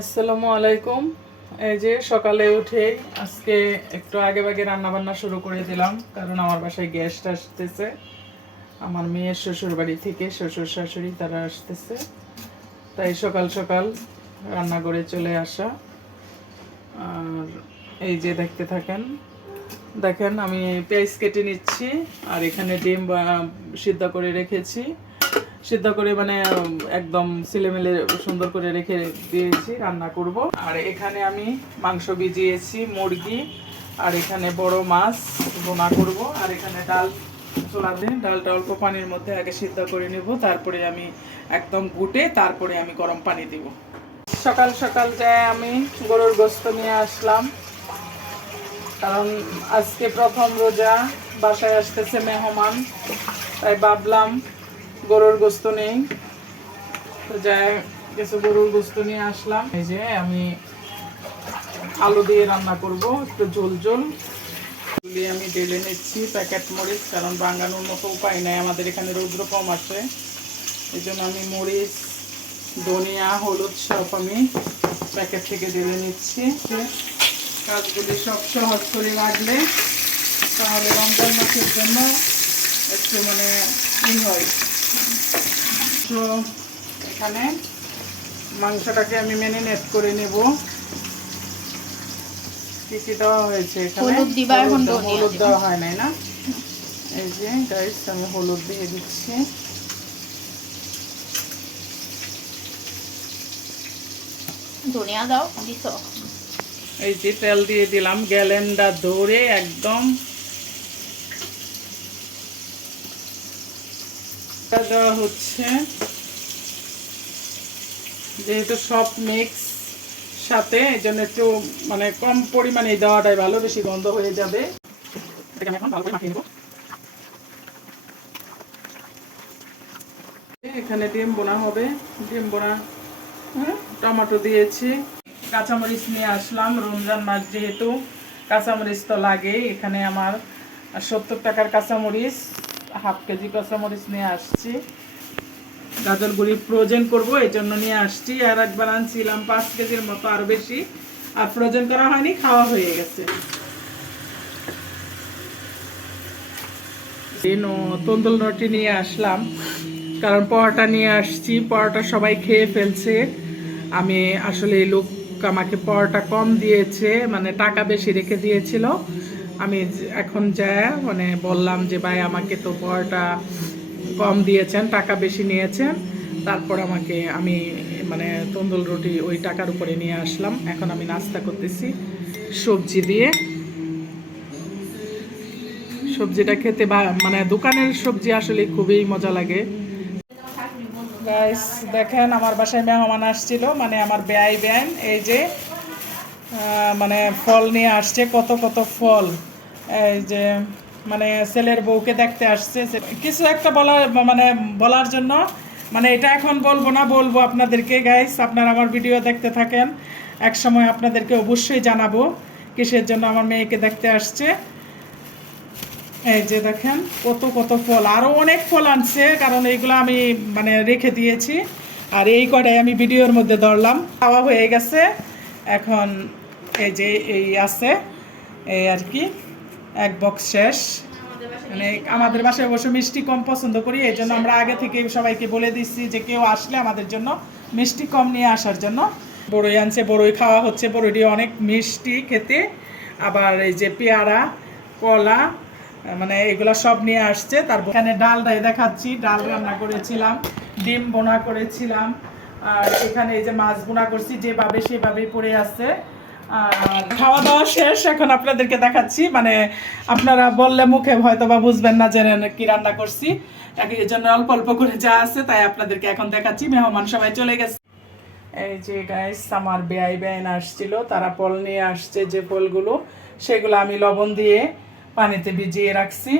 আসসালামু আলাইকুম। এই যে সকালে উঠে আজকে একটু আগে ভাগে রান্না বান্না শুরু করে দিলাম, কারণ আমার বাসায় গেস্ট আসতেছে। আমার মেয়ের শ্বশুর বাড়ি থেকে শ্বশুর শাশুড়ি তারা আসতেছে, তাই সকাল সকাল রান্না করে চলে আসা। আর এই যে দেখতে দেখেন আমি পেঁয়াজ কেটে নিচ্ছি, আর এখানে ডিম সিদ্ধ করে রেখেছি। সিদ্ধ করে মানে একদম ছিলেমিলে সুন্দর করে রেখে দিয়েছি, রান্না করব। আর এখানে আমি মাংস ভিজিয়েছি, মুরগি, আর এখানে বড় মাছ ভুনা করব। আর এখানে ডাল চুলাতে, ডালটা অল্প পানির মধ্যে আগে সিদ্ধ করে নেব, তারপরে আমি একদম গুটে তারপরে আমি গরম পানি দিব। সকাল সকাল যায় আমি গরুর গোশত নিয়ে আসলাম, কারণ আজকে প্রথম রোজা, বাসায় আসতেছে মেহমান, তাই ভাবলাম গরুর গোশত নেই, তো যাই কিছু গরুর গোশত নিয়ে আসলাম। এই যে আমি আলু দিয়ে রান্না করব, একটু ঝোল ঝোল দিয়ে আমি ঢেলে নিচ্ছি প্যাকেট মরিচ, কারণ বাঙানোর মতো উপায় নাই, আমাদের এখানে রৌদ্র কম আসে, এই জন্য আমি মরিচ, ধনিয়া, হলুদ সব আমি প্যাকেট থেকে ঢেলে নিচ্ছি। কাজগুলি সব সহজ করে রাখলে তাহলে রমজান মাসের জন্য একটু মানে ই হয়। তো এখানে মাংসটাকে আমি ম্যারিনেট করে নেব। কি কি দেওয়া হয়েছে এখানে? হলুদ দেওয়া হয় নাই না? এই যে গাইস আমি হলুদ দিয়ে দিচ্ছি। ধনিয়া দাও দিছো। এই যে তেল দিয়ে দিলাম, গ্যালেন্ডা ধরে একদম দেওয়া হচ্ছে, যেহেতু সব মিক্স সাথে, এই জন্য একটু মানে কম পরিমাণে দেওয়াটাই ভালো, বেশি গন্ধ হয়ে যাবে। আমি এখন ভালো করে মাখিয়ে নেব। এখানে ডিম বোনা হবে, ডিম বোনা, টমেটো দিয়েছি, কাঁচামরিচ নিয়ে আসলাম। রমজান মাস যেহেতু কাঁচামরিচ তো লাগেই। এখানে আমার 70 টাকার কাঁচামরিচ, হাফ কেজি কাঁচামরিচ নিয়ে আসছি। গাজর গুঁড়ি ফ্রোজেন করবো এই জন্য নিয়ে আসছি। আর একবার আনছিলাম 5 কেজির মতো, আরো বেশি, আর ফ্রোজেন করা হয়নি, খাওয়া হয়ে গেছে। তন্দুর রুটি নিয়ে আসলাম, কারণ পরোটা নিয়ে আসছি, পরোটা সবাই খেয়ে ফেলছে। আমি আসলে লোক আমাকে পরোটা কম দিয়েছে, মানে টাকা বেশি রেখে দিয়েছিল। আমি এখন যায় মানে বললাম যে ভাই আমাকে তো পরোটা কম দিয়েছেন, টাকা বেশি নিয়েছেন, তারপর আমি মানে তন্দুর রুটি ওই টাকার উপরে নিয়ে আসলাম। এখন আমি নাস্তা করতেছি সবজি দিয়ে। সবজিটা খেতে মানে দোকানের সবজি আসলে খুবই মজা লাগে। গাইস দেখেন আমার বাসায় মেহমান আসছিল, মানে আমার বেয়াই বেন, এই যে মানে ফল নিয়ে আসছে, কত কত ফল। এই যে মানে ছেলের বউকে দেখতে আসছে, কিছু একটা বলার জন্য, মানে এটা এখন বলবো না, বলবো আপনাদেরকে। গাইস আপনারা আমার ভিডিও দেখতে থাকেন, এক সময় আপনাদেরকে অবশ্যই জানাবো কিসের জন্য আমার মেয়েকে দেখতে আসছে। এই যে দেখেন কত কত ফল, আরও অনেক ফল আনছে, কারণ এইগুলো আমি মানে রেখে দিয়েছি, আর এই কটাই আমি ভিডিওর মধ্যে ধরলাম। খাওয়া হয়ে গেছে, এখন এই যে এই আছে, এই আর কি এক বক্স শেষ। মানে আমাদের বাসায় অবশ্য মিষ্টি কম পছন্দ করি, এই জন্য আমরা আগে থেকে সবাইকে বলে দিচ্ছি যে কেউ আসলে আমাদের জন্য মিষ্টি কম নিয়ে আসার জন্য। বড়ই আনছে, বড়ই খাওয়া হচ্ছে, বড়ইটি অনেক মিষ্টি খেতে। আবার এই যে পেয়ারা, কলা, মানে এগুলো সব নিয়ে আসছে। তারপর এখানে ডালটাই দেখাচ্ছি, ডাল রান্না করেছিলাম, ডিম বোনা করেছিলাম, আর এখানে এই যে মাছ বোনা করছি, যেভাবে সেভাবেই পড়ে আছে। আর খাওয়া দাওয়া শেষ, এখন আপনাদেরকে দেখাচ্ছি। মানে আপনারা বললে মুখে হয়তো বা বুঝবেন না যে কি রান্না করছি, এই জন্য অল্প অল্প করে যা আছে তাই আপনাদেরকে এখন দেখাচ্ছি। মেহমান সবাই চলে গেছে। এই যে গাইস আমার বেআইন আসছিল, তারা ফল নিয়ে আসছে, যে ফলগুলো সেগুলো আমি লবণ দিয়ে পানিতে ভিজিয়ে রাখছি।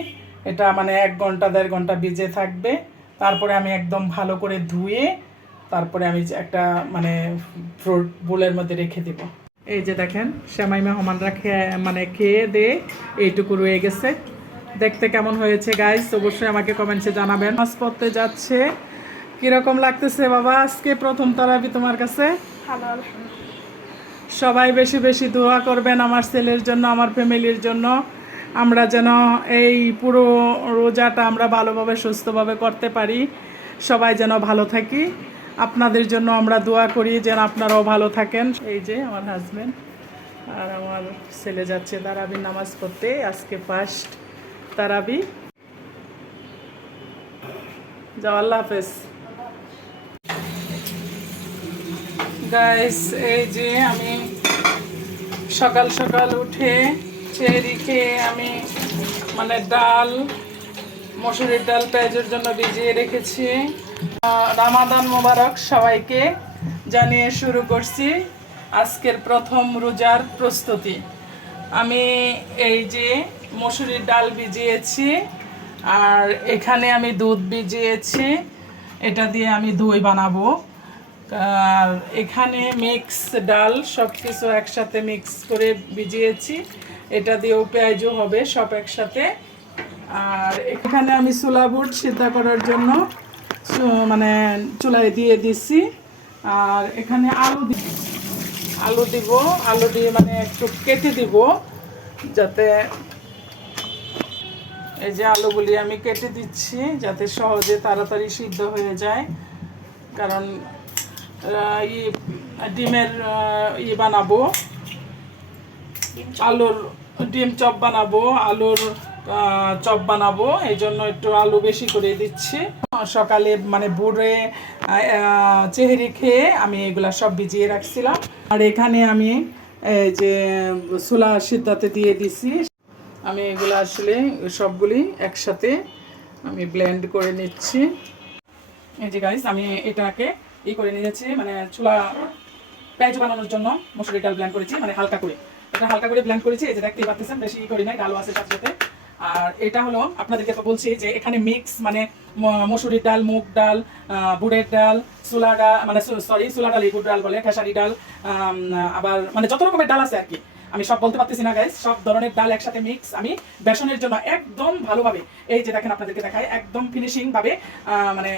এটা মানে 1 ঘন্টা 1.5 ঘন্টা ভিজে থাকবে। তারপরে আমি একদম ভালো করে ধুয়ে তারপরে আমি একটা মানে ফ্রুট বোলের মধ্যে রেখে দেব। এই যে দেখেন সেমাই মেহমানরা খেয়ে দিয়ে এইটুকু রয়ে গেছে। দেখতে কেমন হয়েছে গাইস অবশ্যই আমাকে কমেন্টসে জানাবেন। নামাজ পড়তে যাচ্ছে, কিরকম লাগতেছে বাবা আজকে প্রথম তারাবি তোমার কাছে? ভালো। সবাই বেশি বেশি দোয়া করবেন আমার ছেলের জন্য, আমার ফ্যামিলির জন্য। আমরা যেন এই পুরো রোজাটা আমরা ভালোভাবে সুস্থভাবে করতে পারি, সবাই যেন ভালো থাকি। আপনাদের জন্য আমরা দোয়া করি যেন আপনারাও ভালো থাকেন। এই যে আমার হাজবেন্ড আর আমার ছেলে যাচ্ছে তারাবি নামাজ পড়তে, আজকে ফার্স্ট তারাবি। যাও, আল্লাহ হাফেজ গাইস। এই যে আমি সকাল সকাল উঠে চেরি খেয়ে আমি মানে ডাল, মসুরির ডাল পেঁয়াজের জন্য ভিজিয়ে রেখেছি। রামাদান মোবারক সবাইকে জানিয়ে শুরু করছি আজকের প্রথম রোজার প্রস্তুতি। আমি এই যে মসুরির ডাল ভিজিয়েছি আর এখানে আমি দুধ ভিজিয়েছি, এটা দিয়ে আমি দই বানাবো। আর এখানে মিক্স ডাল সব কিছু একসাথে মিক্স করে ভিজিয়েছি, এটা দিয়েও পেঁয়াজও হবে সব একসাথে। আর এখানে আমি ছোলা বুট সিদ্ধ করার জন্য মানে চুলায় দিয়ে দিছি। আর এখানে আলু দিব, আলু দিয়ে মানে একটু কেটে দিব যাতে, এই যে আলুগুলি আমি কেটে দিচ্ছি যাতে সহজে তাড়াতাড়ি সিদ্ধ হয়ে যায়। কারণ ডিমের বানাবো, আলুর ডিম চপ বানাবো, আলুর চপ বানাবো, এই জন্য একটু আলু বেশি করে দিচ্ছি। সকালে মানে ভোরে চেহারি খেয়ে আমি এগুলা সব ভিজিয়ে রাখছিলাম। আর এখানে আমি এই যে ছোলা সিদ্ধাতে দিয়ে দিছি। আমি এগুলো আসলে সবগুলি একসাথে আমি ব্লেন্ড করে নিচ্ছি। এই যে গাইস আমি এটাকে করে নিয়ে যাচ্ছি, মানে ছোলা পেঁয়াজ বানানোর জন্য মসুরি ডাল ব্লেন্ড করেছি, মানে হালকা করে, এটা হালকা করে ব্লেন্ড করেছি। এই যে দেখতেই পাচ্ছেন বেশি করি নাই, ডালও আছে সাথে। আর এটা হলো আপনাদেরকে তো বলছি যে এখানে মিক্স মানে মসুরির ডাল, মুগ ডাল, বুড়ের ডাল, ছোলা ডাল, মানে সরি ছোলা ডাল বুট ডাল বলে, খেসারি ডাল, আবার মানে যত রকমের ডাল আছে আর কি, আমি সব বলতে পারতেছি না গাইস। সব ধরনের ডাল একসাথে মিক্স আমি বেসনের জন্য একদম ভালোভাবে, এই যে দেখেন আপনাদেরকে দেখাই, একদম ফিনিশিং ভাবে মানে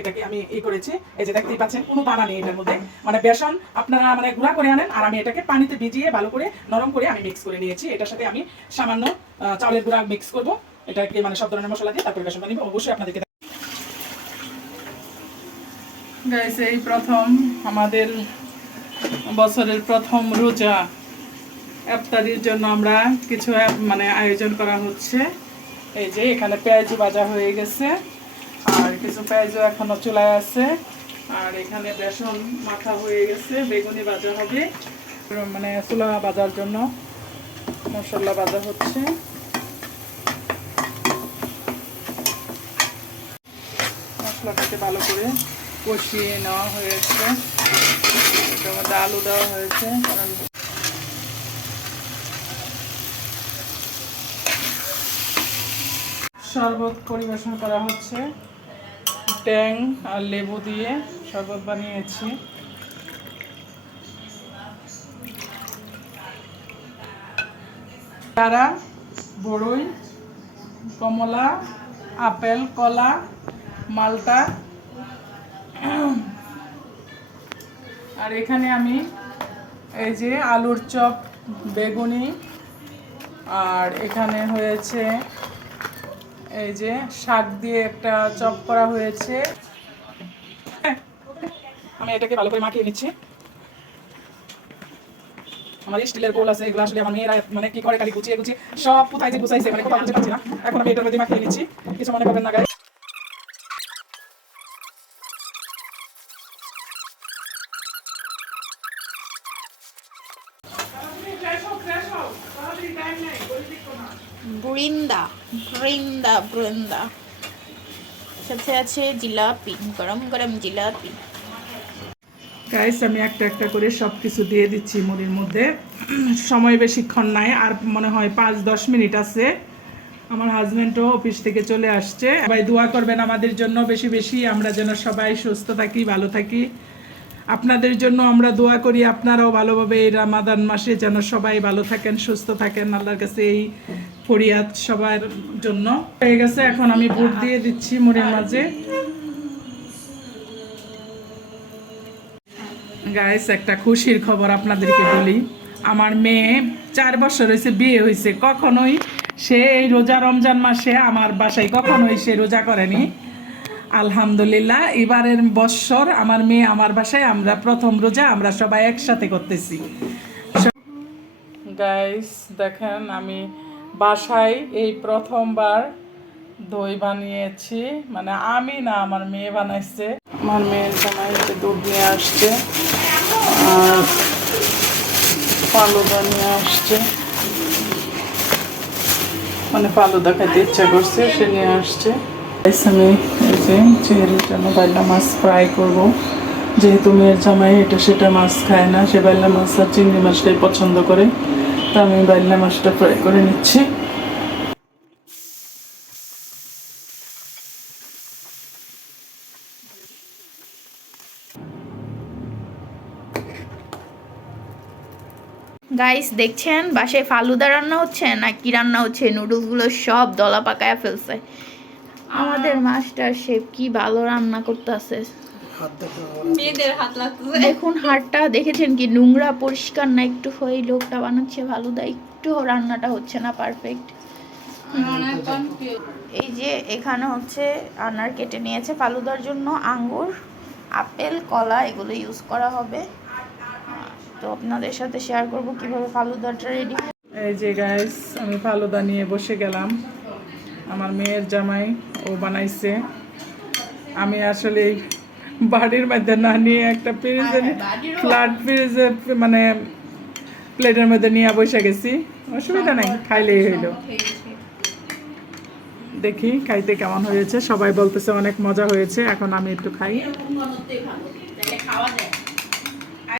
এটাকে আমি করেছি। এই যে দেখতেই পাচ্ছেন কোনো দানা নেই এটার মধ্যে, মানে বেসন আপনারা মানে গুঁড়া করে আনেন আর আমি এটাকে পানিতে ভিজিয়ে ভালো করে নরম করে আমি মিক্স করে নিয়েছি। এটার সাথে আমি সামান্য চাউলের গুঁড়া মিক্স করব, এটাকে মানে সব ধরনের মশলা দিয়ে তারপরে বেসন বানিয়ে অবশ্যই আপনাদেরকে গাইস। এই প্রথম আমাদের বছরের প্রথম রোজা, ইফতারির জন্য আমরা কিছু মানে আয়োজন করা হচ্ছে। এই যে এখানে পেঁয়াজ ভাজা হয়ে গেছে আর কিছু পেঁয়াজও এখনো চুলায় আছে। আর এখানে বেসন মাখা হয়ে গেছে, বেগুনি ভাজা হবে, মানে চুলা ভাজার জন্য মশলা ভাজা হচ্ছে। মশলাটাকে ভালো করে কষিয়ে নেওয়া হয়েছে, এটার মধ্যে আলু দেওয়া হয়েছে। কারণ শরবত পরিবেশন করা হচ্ছে, ট্যাং আর লেবু দিয়ে শরবত বানিয়েছি। পেয়ারা, বড়ই, কমলা, আপেল, কলা, মালটা। আর এখানে আমি এই যে আলুর চপ, বেগুনি, আর এখানে হয়েছে এই যে শাক দিয়ে একটা চপ করা হয়েছে। আমি এটাকে ভালো করে মাখিয়ে নিচ্ছি। আমার স্টিলের বোল আছে, এগুলো আসলে আমার মেয়েরা মানে কি করে খালি গুছিয়ে গুছিয়ে সব কোথায় যে গুছাইছে, মানে কোথাও বুঝতে পারছি না। এখন আমি এটার মধ্যে মাখিয়ে নিচ্ছি, কিছু মনে করবেন না গাইস। বৃন্দা বৃন্দা বৃন্দা সাথে আছে জিলাপি, গরম গরম জিলাপি। গাইস আমি একটা একটা করে সব কিছু দিয়ে দিচ্ছি মুড়ির মধ্যে। সময় বেশিক্ষণ নাই, আর মনে হয় 5-10 মিনিট আছে। আমার হাজব্যান্ডও অফিস থেকে চলে আসছে। সবাই দোয়া করবেন আমাদের জন্য বেশি বেশি, আমরা যেন সবাই সুস্থ থাকি, ভালো থাকি। আপনাদের জন্য আমরা দোয়া করি, আপনারাও ভালোভাবে এই রমাদান মাসে যেন সবাই ভালো থাকেন, সুস্থ থাকেন। আল্লাহর কাছে এই ফরিয়াদ সবার জন্য। হয়ে গেছে, এখন আমি বুট দিয়ে দিচ্ছি মুড়ির মাঝে। গাইস একটা খুশির খবর আপনাদেরকে বলি, আমার মেয়ে 4 বছর হয়েছে বিয়ে হয়েছে, কখনোই সে এই রোজা রমজান মাসে আমার বাসায় কখনোই সে রোজা করেনি। আলহামদুলিল্লাহ এবারের বছর আমার মেয়ে আমার বাসায়, আমরা প্রথম রোজা আমরা সবাই একসাথে করতেছি। গাইস দেখেন আমি বাসায় এই প্রথমবার দই বানিয়েছি, মানে আমি না আমার মেয়ে বানাইছে। আমার মেয়ের জামাই দুধ নিয়ে আসছে আর ফালুদা নিয়ে আসছে, মানে ফালুদা খাইতে ইচ্ছা করছে সে নিয়ে আসছে। আমি এই যে চেহারির জন্য বাইলা মাছ ফ্রাই করবো, যেহেতু মেয়ের জামাই এটা সেটা মাছ খায় না, সে বাইলা মাছ আর চিংড়ি মাছটাই পছন্দ করে, তা আমি বাইলা মাছটা ফ্রাই করে নিচ্ছি। গাইস দেখছেন বাসায় ফালুদা রান্না হচ্ছে না কি রান্না হচ্ছে, নুডলসগুলো সব দলা পাকায় ফেলছে। আমাদের মাস্টার শেফ কি ভালো রান্না করতেছে, মেয়েদের হাত লাগতেছে। দেখুন হাড়টা দেখেছেন কি নোংরা, পরিষ্কার না একটু হয়ে লোকটা বানাচ্ছে ফালুদা, একটু রান্নাটা হচ্ছে না পারফেক্ট। এই যে এখানে হচ্ছে আনার কেটে নিয়েছে ফালুদার জন্য, আঙ্গুর, আপেল, কলা এগুলো ইউজ করা হবে। তো আপনাদের সাথে শেয়ার করব কিভাবে ফালুদাটা রেডি। এই যে গাইস আমি ফালুদা নিয়ে বসে গেলাম, আমার মেয়ের জামাই ও বানাইছে। আমি আসলে বাড়ির মধ্যে না নিয়ে একটা ফ্রিজে, ফ্ল্যাট ফ্রিজে মানে প্লেটের মধ্যে নিয়ে বসে গেছি, অসুবিধা নাই, খাইলেই হইলো। দেখি খাইতে কেমন হয়েছে, সবাই বলতেছে অনেক মজা হয়েছে, এখন আমি একটু খাই।